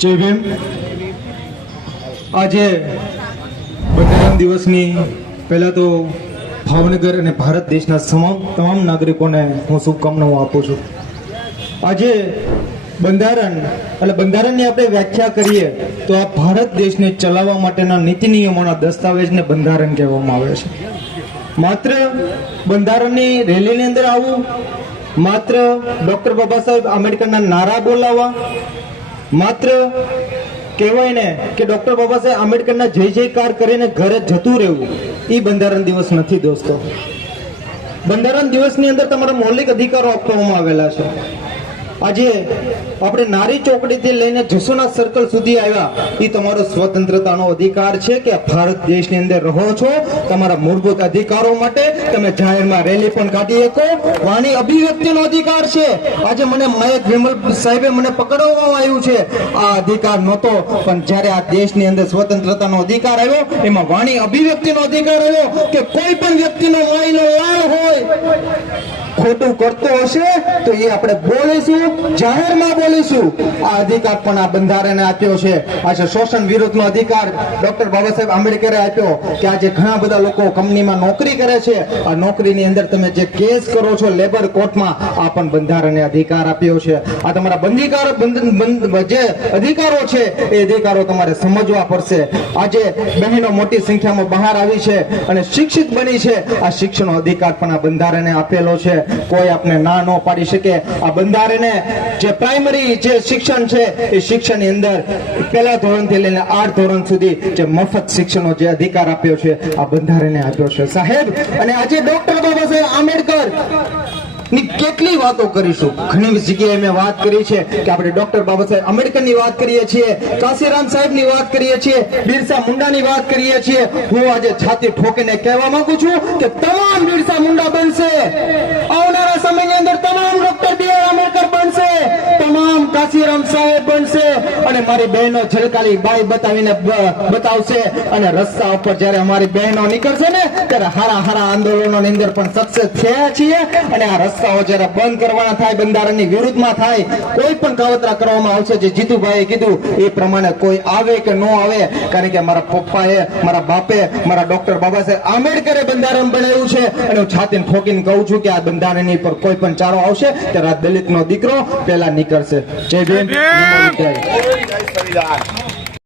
જય ભીમ. આજે બંધારણ દિવસની પહેલાં તો ભાવનગર અને ભારત દેશના તમામ તમામ નાગરિકોને હું શુભકામનાઓ આપું છું. આજે બંધારણ, એટલે બંધારણની આપણે વ્યાખ્યા કરીએ તો આ ભારત દેશને ચલાવવા માટેના નીતિ નિયમોના દસ્તાવેજને બંધારણ કહેવામાં આવે છે. માત્ર બંધારણની રેલીની અંદર આવવું માત્ર ડોક્ટર બાબા સાહેબ આંબેડકરના નારા બોલાવવા માત્ર કહેવાય ને કે ડોક્ટર બાબા સાહેબ આંબેડકરના જય જયકાર કરીને ઘરે જતું રહેવું, એ બંધારણ દિવસ નથી દોસ્તો. બંધારણ દિવસની અંદર તમારા મૌલિક અધિકારો આપવામાં આવેલા છે. આજે આપણે નારી ચોકડીથી લઈને જસુના સર્કલ સુધી આવ્યા. એ તમારો સ્વતંત્રતાનો અધિકાર છે કે ભારત દેશની અંદર રહો છો. તમારા મૂળભૂત અધિકારો માટે તમે જાહેરમાં રેલી પણ કાઢી શકો. વાણી અભિવ્યક્તિનો અધિકાર છે. આજે મને મયત વિમલ સાહેબે મને પકડવામાં આવ્યું છે. આ અધિકાર નહોતો, પણ જ્યારે આ દેશની અંદર સ્વતંત્રતાનો અધિકાર આવ્યો, એમાં વાણી અભિવ્યક્તિનો અધિકાર આવ્યો કે કોઈ પણ વ્યક્તિનો હોય ખોટું કરતો હશે તો એ આપણે બોલીશું, જાહેરમાં બોલીશું. આ અધિકાર પણ આ બંધારણે આપ્યો છે. આજે શોષણ વિરુદ્ધનો અધિકાર ડોક્ટર બાબા સાહેબ આંબેડકરે આપ્યો કે આજે ઘણા બધા લોકો કંપનીમાં નોકરી કરે છે. આ નોકરીની અંદર તમે જે કેસ કરો છો લેબર કોર્ટમાં, આ પણ બંધારણે અધિકાર આપ્યો છે. આ તમારા બંધીકાર, બંધ- બંધ- જે અધિકારો છે, એ અધિકારો તમારે સમજવા પડશે. આજે બહેનો મોટી સંખ્યામાં બહાર આવી છે અને શિક્ષિત બની છે. આ શિક્ષણનો અધિકાર પણ આ બંધારણે આપેલો છે. કોઈ આપને ના ન પાડી શકે. આ બંધારણે જે પ્રાઇમરી જે શિક્ષણ છે, એ શિક્ષણની અંદર પહેલા ધોરણથી લઈને આઠ ધોરણ સુધી જે મફત શિક્ષણનો જે અધિકાર આપ્યો છે, આ બંધારણે આપ્યો છે. સાહેબ, અને આજે ડોક્ટર બાબા સાહેબ આંબેડકર કેટલી વાતો કરીશું? ઘણી જગ્યાએ મેં વાત કરી છે કે આપણે ડોક્ટર બાબા સાહેબ આંબેડકરની વાત કરીએ છીએ, કાશીરામ સાહેબની વાત કરીએ છીએ, બિરસા મુંડા ની વાત કરીએ છીએ. હું આજે છાતી ઠોકીને કહેવા માંગુ છું કે તમામ બિરસા મુંડા બનશે. આવનારા સમયની અંદર તમામ ડોક્ટર બી આર આંબેડકર બનશે તમામ કાશીરામ સાહેબ બનશે અને મારી બહેનો ઝલકાલી બાઈ બતાવીને બતાવશે અને રસ્તા ઉપર જ્યારે અમારી બહેનો નીકળશે ને, ત્યારે હારા હારા આંદોલનોની અંદર પણ સક્સેસ થયા છીએ. અને આ રસ્તાઓ જ્યારે બંધ કરવાના થાય, બંધારણની વિરુદ્ધમાં થાય, કોઈ પણ કાવતરા કરવામાં આવશે જે જીતુભાઈએ કીધું, એ પ્રમાણે કોઈ આવે કે ન આવે, કારણ કે મારા પપ્પાએ, મારા બાપે, મારા ડોક્ટર બાબા સાહેબ આંબેડકરે બંધારણ બનાવ્યું છે. અને હું છાતીને ઠોકીને કહું છું કે આ બંધારણની પર કોઈ પણ ચારો આવશે, ત્યારે આ દલિતનો દીકરો પહેલા નીકળશે. જય ભીમ જય. જય સંવિધાન